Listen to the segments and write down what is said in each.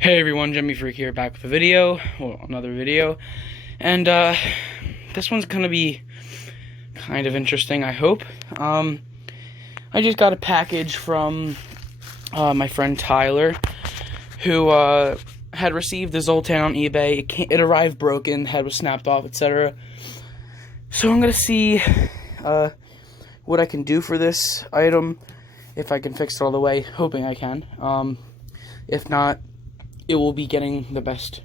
Hey everyone, Gemmy here, back with a video, well, another video, and this one's gonna be kind of interesting, I hope. I just got a package from my friend Tyler, who had received the Zultan on eBay. It arrived broken, head was snapped off, etc. So I'm gonna see what I can do for this item, if I can fix it all the way, hoping I can. If not, it will be getting the best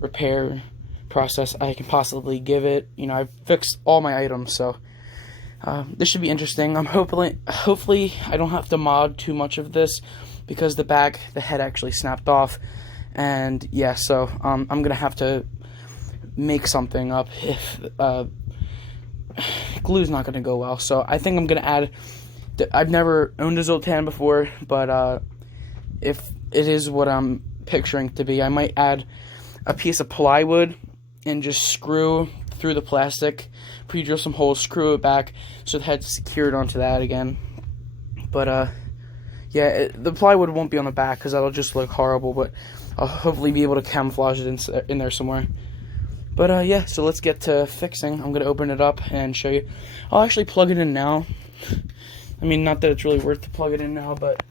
repair process I can possibly give it. You know, I've fixed all my items, so this should be interesting. I'm hopefully I don't have to mod too much of this because the head actually snapped off, and yeah, so I'm gonna have to make something up if glue's not gonna go well. So I think I'm gonna add. I've never owned a Zultan before, but if it is what I'm picturing to be, I might add a piece of plywood and just screw through the plastic, pre-drill some holes, screw it back so the head's secured onto that again. But yeah, the plywood won't be on the back because that'll just look horrible, but I'll hopefully be able to camouflage it in there somewhere. But yeah, so let's get to fixing. I'm gonna open it up and show you. I'll actually plug it in now. I mean, not that it's really worth to plug it in now, but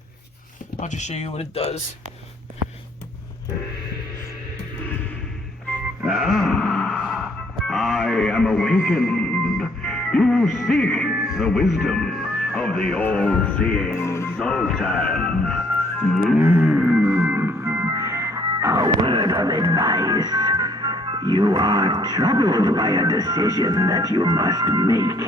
I'll just show you what it does. I am awakened. You seek the wisdom of the all-seeing Zultan. A word of advice. You are troubled by a decision that you must make.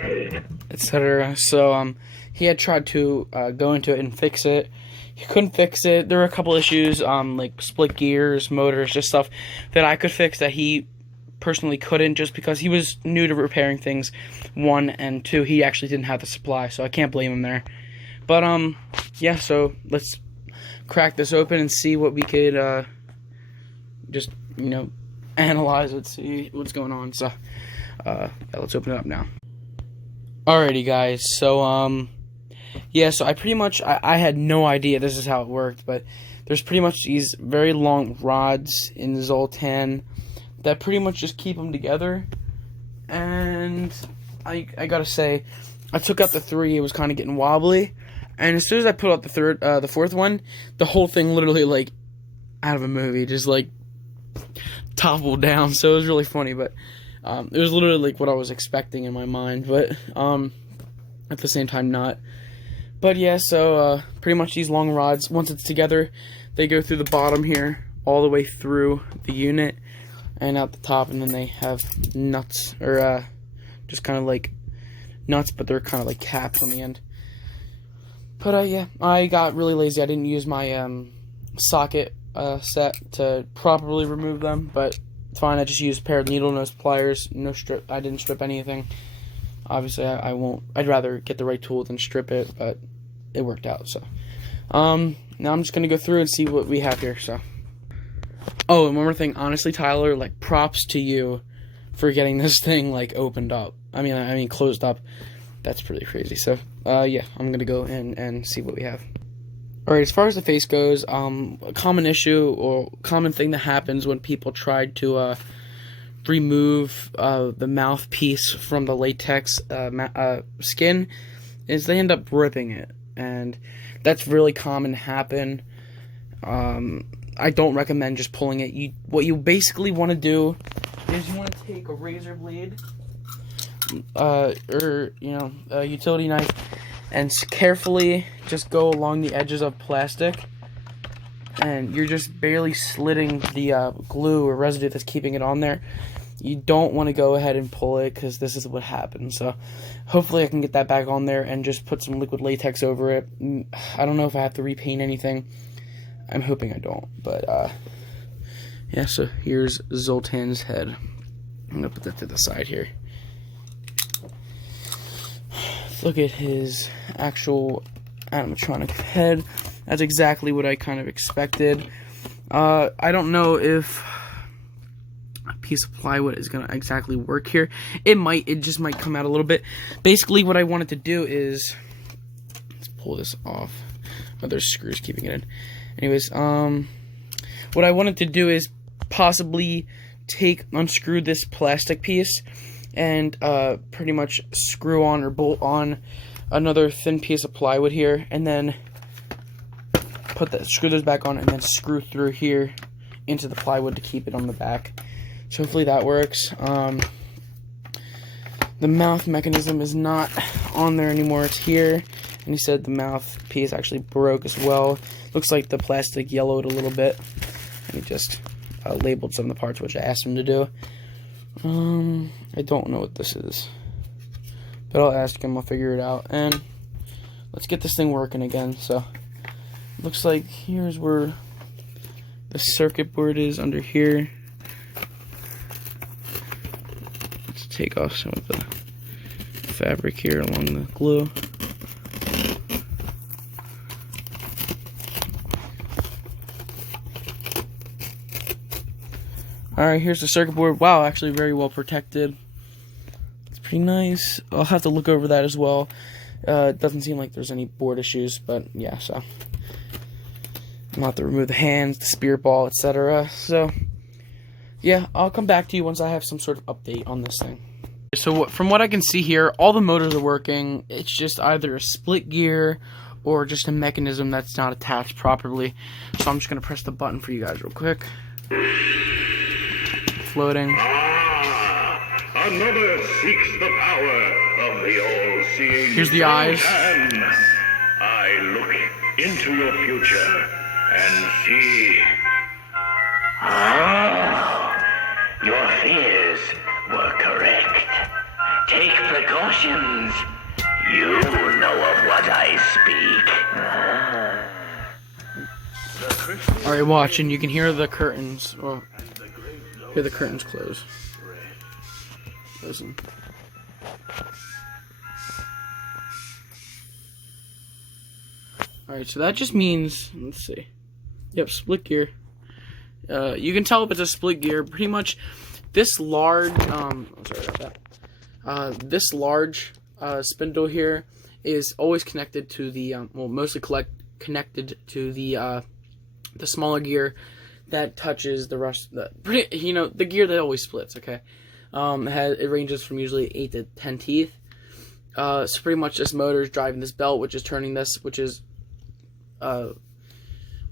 Take, etc. So he had tried to go into it and fix it. He couldn't fix it. There were a couple issues, like split gears, motors, just stuff that I could fix that he personally couldn't, just because he was new to repairing things, one, and two, he actually didn't have the supply, so I can't blame him there. But yeah, so let's crack this open and see what we could just, you know, analyze it, see what's going on. So yeah, let's open it up now. Alrighty guys, so yeah, so I had no idea this is how it worked, but there's pretty much these very long rods in the Zultan that pretty much just keep them together. And I gotta say, I took out the three, it was kind of getting wobbly, and as soon as I put out the fourth one, the whole thing literally, like, out of a movie, just like toppled down. So it was really funny, but it was literally like what I was expecting in my mind, but at the same time not. But yeah, so pretty much these long rods, once it's together, they go through the bottom here, all the way through the unit, and out the top, and then they have nuts, or just kind of like nuts, but they're kind of like caps on the end. But yeah, I got really lazy. I didn't use my socket set to properly remove them, but it's fine. I just used a pair of needle nose pliers, no strip. I didn't strip anything. Obviously, I won't. I'd rather get the right tool than strip it, but it worked out. So, now I'm just gonna go through and see what we have here. So, oh, and one more thing. Honestly, Tyler, like, props to you for getting this thing like opened up. I mean closed up. That's pretty crazy. So, yeah, I'm gonna go in and see what we have. All right, as far as the face goes, a common issue or common thing that happens when people try to remove the mouthpiece from the latex skin is they end up ripping it, and that's really common to happen. I don't recommend just pulling it. What you basically want to do is you want to take a razor blade or, you know, a utility knife, and carefully just go along the edges of plastic, and you're just barely slitting the glue or residue that's keeping it on there. You don't want to go ahead and pull it, because this is what happens. So hopefully I can get that back on there and just put some liquid latex over it. I don't know if I have to repaint anything. I'm hoping I don't, but yeah, so here's Zultan's head. I'm gonna put that to the side here. Let's look at his actual animatronic head. That's exactly what I kind of expected. I don't know if a piece of plywood is gonna exactly work here. It just might come out a little bit. Basically, what I wanted to do is, let's pull this off. Oh, there's screws keeping it in. Anyways, what I wanted to do is possibly unscrew this plastic piece and pretty much screw on or bolt on another thin piece of plywood here, and then screw those back on, and then screw through here into the plywood to keep it on the back. So hopefully that works. The mouth mechanism is not on there anymore, it's here, and he said the mouthpiece actually broke as well. Looks like the plastic yellowed a little bit, and he just labeled some of the parts, which I asked him to do. I don't know what this is, but I'll ask him, I'll figure it out, and let's get this thing working again. So looks like here's where the circuit board is, under here. Let's take off some of the fabric here along the glue. Alright, here's the circuit board. Wow, actually very well protected. It's pretty nice. I'll have to look over that as well. It doesn't seem like there's any board issues, but yeah, so I'm gonna have to remove the hands, the spirit ball, etc. So yeah, I'll come back to you once I have some sort of update on this thing. So from what I can see here, all the motors are working. It's just either a split gear or just a mechanism that's not attached properly. So I'm just gonna press the button for you guys real quick. Floating. Another seeks the power of the all-seeing. Here's the eyes. I look into your future and see. Your fears were correct. Take precautions. You know of what I speak. Alright, watch, and you can hear the curtains. Well, hear the curtains close. Listen. Alright, so that just means, let's see. Yep, split gear. You can tell if it's a split gear. Pretty much this large, I'm sorry about that. This large spindle here is always connected to the, well, mostly connected to the smaller gear that touches the rest. The gear that always splits. Okay, it ranges from usually 8 to 10 teeth. So pretty much this motor is driving this belt, which is turning this, which is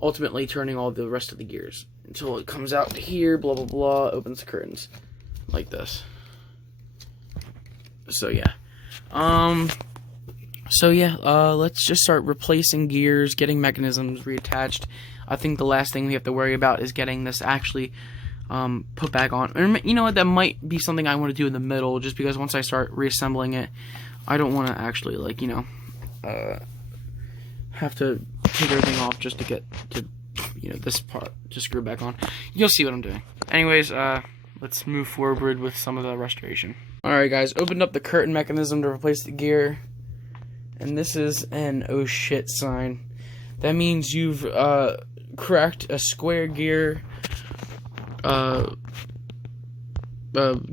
ultimately turning all the rest of the gears until it comes out here. Blah blah blah. Opens the curtains like this. So yeah. Let's just start replacing gears, getting mechanisms reattached. I think the last thing we have to worry about is getting this actually put back on. And you know what, that might be something I want to do in the middle, just because once I start reassembling it, I don't want to actually, like, you know, have to take everything off just to get to, you know, this part to screw back on. You'll see what I'm doing. Anyways, let's move forward with some of the restoration. Alright guys, opened up the curtain mechanism to replace the gear, and this is an oh shit sign. That means you've cracked a square gear,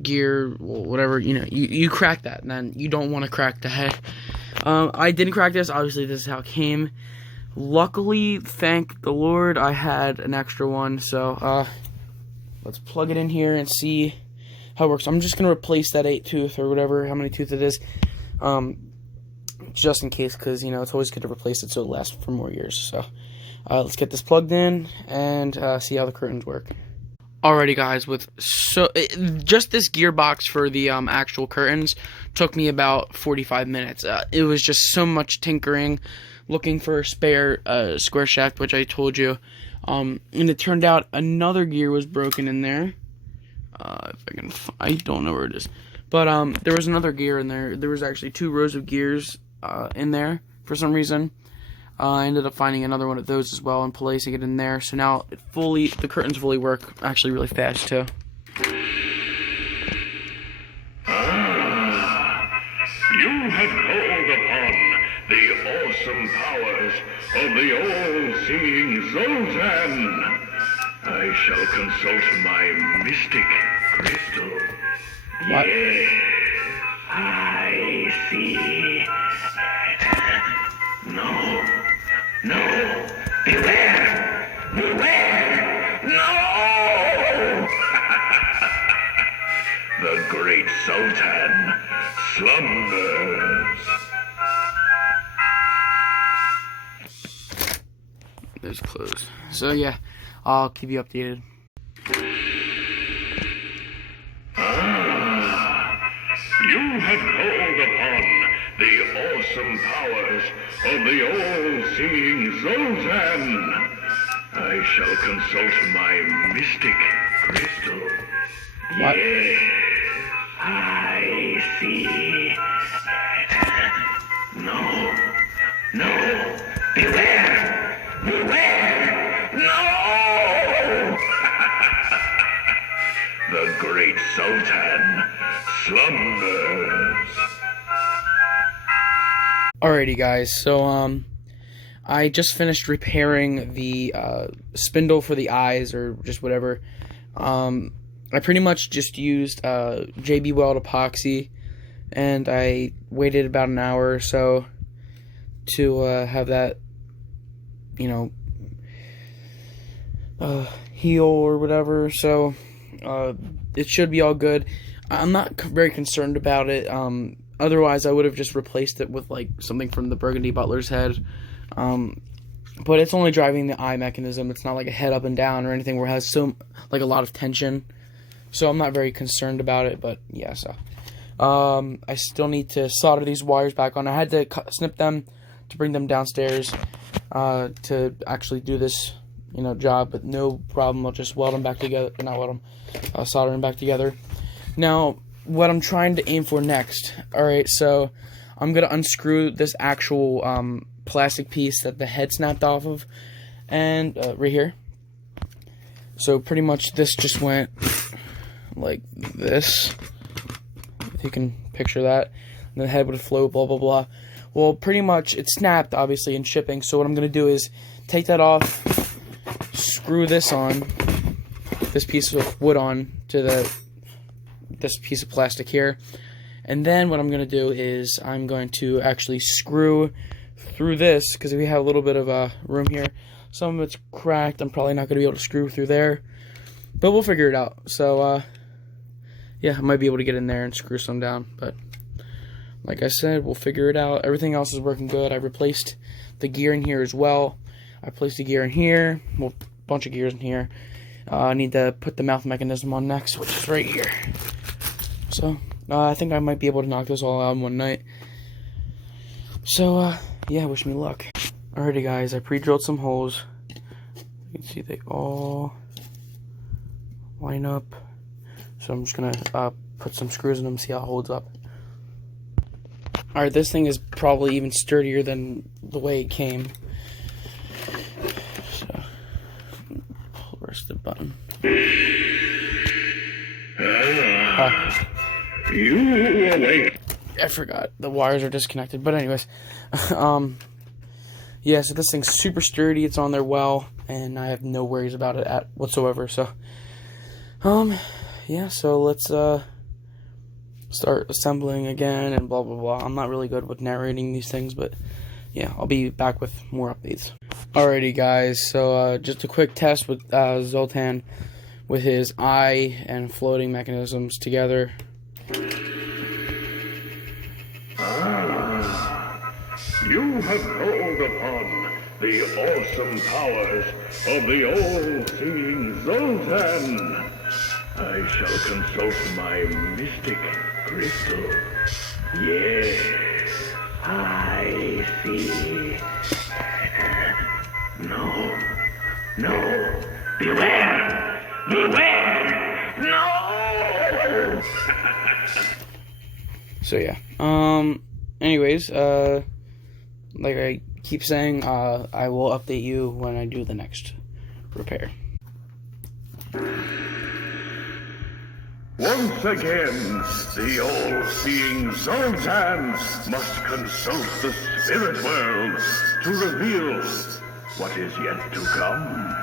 gear, whatever, you know, you crack that, and then you don't want to crack the head. I didn't crack this, obviously this is how it came. Luckily, thank the Lord, I had an extra one, so let's plug it in here and see how it works. I'm just going to replace that 8 tooth or whatever, how many tooth it is, just in case, because, you know, it's always good to replace it so it lasts for more years. So let's get this plugged in and see how the curtains work. Alrighty guys, just this gearbox for the actual curtains took me about 45 minutes. It was just so much tinkering, looking for a spare square shaft, which I told you, and it turned out another gear was broken in there. I don't know where it is, but there was another gear in there. There was actually 2 rows of gears in there for some reason. I ended up finding another one of those as well and placing it in there. So now the curtains fully work, actually really fast too. You have called upon the awesome powers of the all-seeing Zultan. I shall consult my mystic crystal. What? Yes, I see. No, beware! Beware! No! The great Zultan slumbers. There's closed. So yeah, I'll keep you updated. You have called upon the awesome powers of the all-seeing Zultan. I shall consult my mystic crystal. What? Yes, I see. No, no, beware, beware, no! The great Zultan slumbers. Alrighty guys, so I just finished repairing the spindle for the eyes, or just whatever. I pretty much just used JB Weld epoxy, and I waited about an hour or so to have that, you know, heal or whatever. So it should be all good. I'm not very concerned about it. Otherwise, I would have just replaced it with like something from the Burgundy Butler's head. But it's only driving the eye mechanism. It's not like a head up and down or anything where it has so like a lot of tension. So I'm not very concerned about it. But yeah, so I still need to solder these wires back on. I had to snip them to bring them downstairs to actually do this, you know, job. But no problem. I'll just weld them back together. Not weld them. Solder them back together. Now, what I'm trying to aim for next. Alright, so I'm going to unscrew this actual plastic piece that the head snapped off of. And right here. So pretty much this just went like this. If you can picture that. And the head would float, blah, blah, blah. Well, pretty much it snapped, obviously, in shipping. So what I'm going to do is take that off, screw this on, this piece of wood on to this piece of plastic here, and then what I'm going to do is I'm going to actually screw through this, because we have a little bit of room here. Some of it's cracked. I'm probably not going to be able to screw through there, but we'll figure it out. So yeah, I might be able to get in there and screw some down, but like I said, we'll figure it out. Everything else is working good. I replaced the gear in here as well. I placed the gear in here, well, a bunch of gears in here. I need to put the mouth mechanism on next, which is right here. So, I think I might be able to knock this all out in one night. So, yeah, wish me luck. Alrighty, guys, I pre-drilled some holes. You can see they all line up. So I'm just gonna put some screws in them, see how it holds up. Alright, this thing is probably even sturdier than the way it came. So, press the button. You awake. I forgot. The wires are disconnected. But anyways, yeah, so this thing's super sturdy. It's on there well, and I have no worries about it whatsoever. So, yeah, so let's start assembling again and blah, blah, blah. I'm not really good with narrating these things, but yeah, I'll be back with more updates. Alrighty, guys, so just a quick test with Zultan with his eye and floating mechanisms together. You have called upon the awesome powers of the all-seeing Zultan. I shall consult my mystic crystal. Yes, I see. No, no, beware, beware, no! So yeah, anyways, like I keep saying, I will update you when I do the next repair. Once again, the all-seeing Zultan must consult the spirit world to reveal what is yet to come.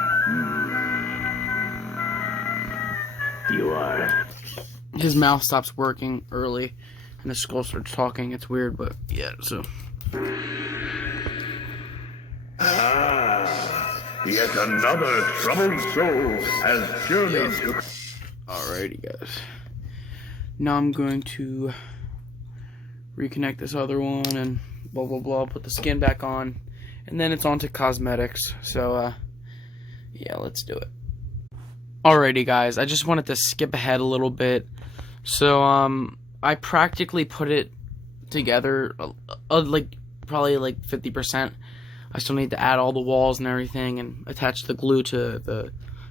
You are... His mouth stops working early, and his skull starts talking. It's weird, but yeah, so... Yet another troubled soul has journeyed to... Alrighty, guys. Now I'm going to reconnect this other one and blah blah blah, put the skin back on, and then it's on to cosmetics. So yeah, let's do it. Alrighty, guys, I just wanted to skip ahead a little bit. So I practically put it together like probably like 50%. I still need to add all the walls and everything and attach the glue to the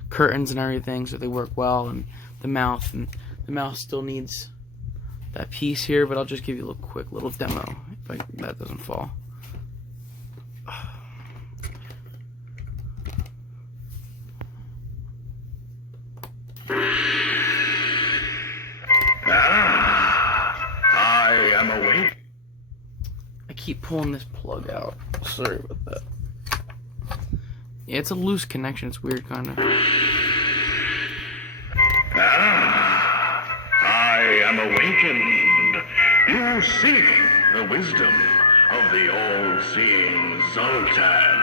curtains and everything so they work well, and the mouth still needs that piece here, but I'll just give you a quick little demo if that doesn't fall. I am awake. I keep pulling this plug out. Sorry about that. Yeah, it's a loose connection. It's weird, kind of. I am awakened. You seek the wisdom of the all-seeing Zultan.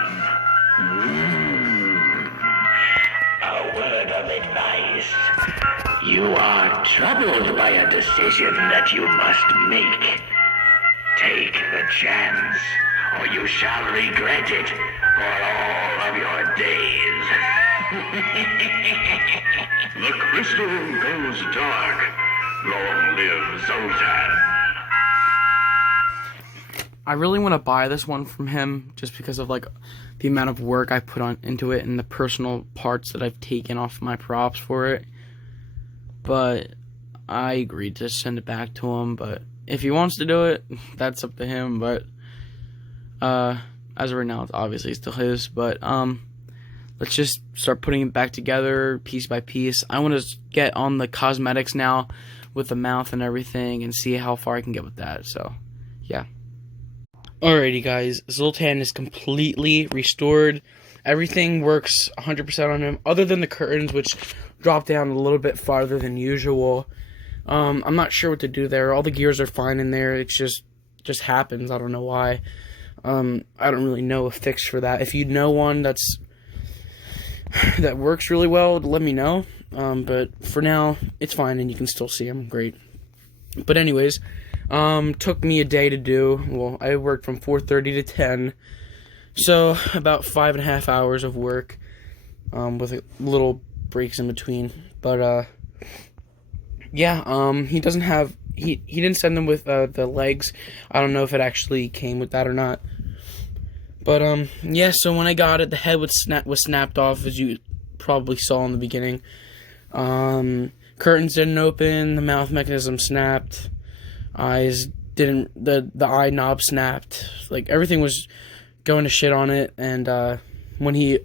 A word of advice. You are troubled by a decision that you must make. Take the chance, or you shall regret it for all of your days. The crystal goes dark. Long live Zultan. I really want to buy this one from him just because of like the amount of work I put into it and the personal parts that I've taken off my props for it. But I agreed to send it back to him. But if he wants to do it, that's up to him. But as of right now, it's obviously still his. But let's just start putting it back together piece by piece. I want to get on the cosmetics now with the mouth and everything and see how far I can get with that. So yeah. Alrighty, guys, Zultan is completely restored. Everything works 100% on him, other than the curtains, which drop down a little bit farther than usual. I'm not sure what to do there. All the gears are fine in there. It just happens. I don't know why. I don't really know a fix for that. If you know one that works really well, let me know. But for now, it's fine, and you can still see him. Great. But anyways, took me a day to do. Well, I worked from 4:30 to 10, so about 5.5 hours of work, with little breaks in between. But yeah, he doesn't have he didn't send them with the legs. I don't know if it actually came with that or not. But yeah, so when I got it, the head was snapped off, as you probably saw in the beginning. Curtains didn't open, the mouth mechanism snapped. Eyes didn't, the eye knob snapped. Like, everything was going to shit on it, and when he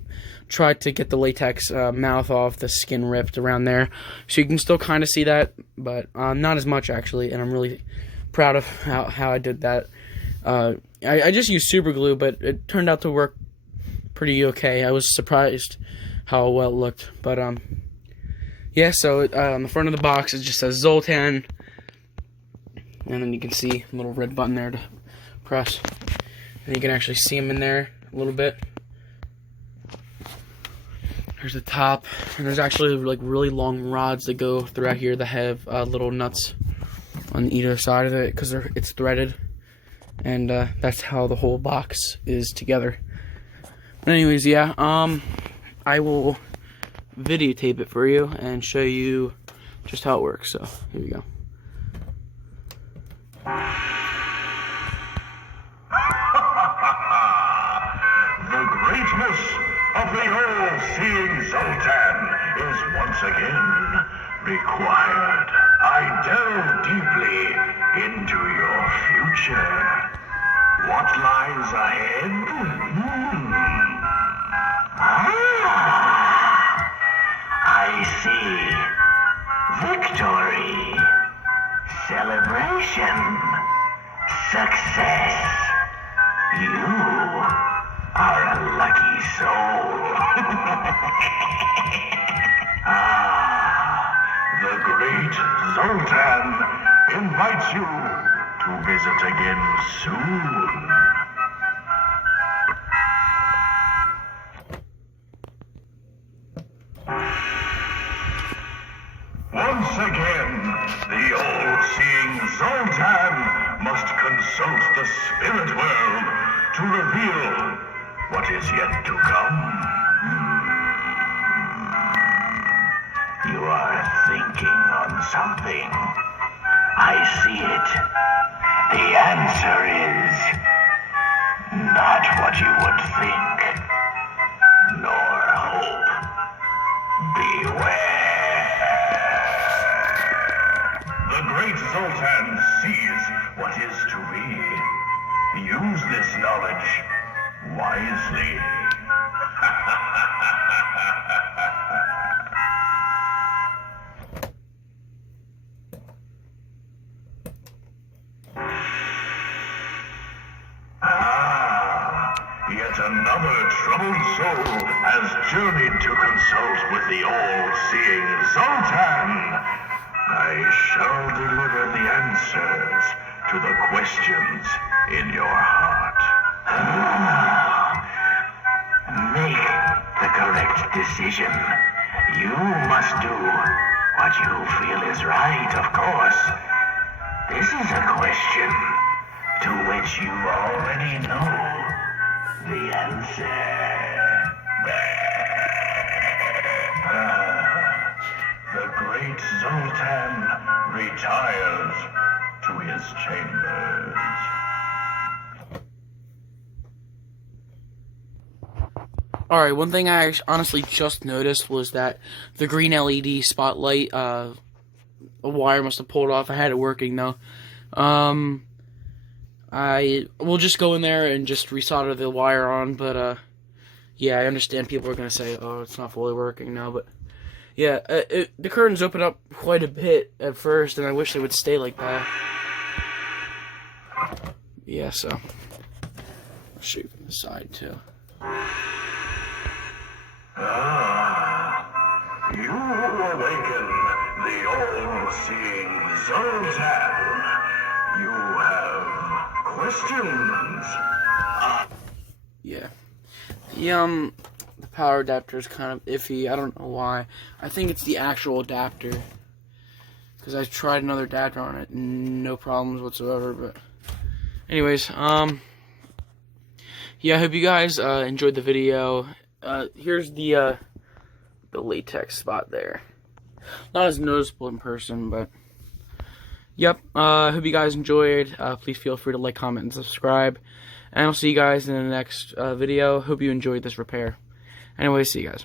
tried to get the latex mouth off, the skin ripped around there. So you can still kind of see that, but not as much, actually, and I'm really proud of how I did that. I just used super glue, but it turned out to work pretty okay. I was surprised how well it looked, but yeah, so on the front of the box, it just says Zultan. And then you can see a little red button there to press. And you can actually see him in there a little bit. There's the top. And there's actually like really long rods that go throughout here that have little nuts on either side of it because it's threaded. And that's how the whole box is together. But anyways, yeah, I will videotape it for you and show you just how it works. So here we go. The greatness of the all-seeing Zultan is once again required. I delve deeply into your future. What lies ahead? I see. Victory. Celebration. Success. You are a lucky soul. The great Zultan invites you to visit again soon. Once again, the all-seeing Zultan must consult the spirit world to reveal what is yet to come. You are thinking on something. I see it. The answer is not what you would think, nor hope. Beware. The great Zultan sees what is to be. Use this knowledge wisely. Yet another troubled soul has journeyed to consult with the all-seeing Zultan. I shall deliver the answers to the questions in your heart. Make the correct decision. You must do what you feel is right, of course. This is a question to which you already know the answer. The great Zultan retires to his chambers. Alright, one thing I honestly just noticed was that the green LED spotlight, a wire must have pulled off. I had it working though. I will just go in there and just resolder the wire on, but yeah, I understand people are gonna say, oh, it's not fully working now, but yeah, the curtains open up quite a bit at first, and I wish they would stay like that. Yeah, so I'll show you from the side too. You awaken the all-seeing Zultan. You have questions? Yeah. The power adapter is kind of iffy. I don't know why. I think it's the actual adapter. Because I tried another adapter on it, no problems whatsoever, but anyways, yeah, I hope you guys enjoyed the video. Here's the latex spot there. Not as noticeable in person, but yep, hope you guys enjoyed. Please feel free to like, comment, and subscribe. And I'll see you guys in the next video. Hope you enjoyed this repair. Anyway, see you guys.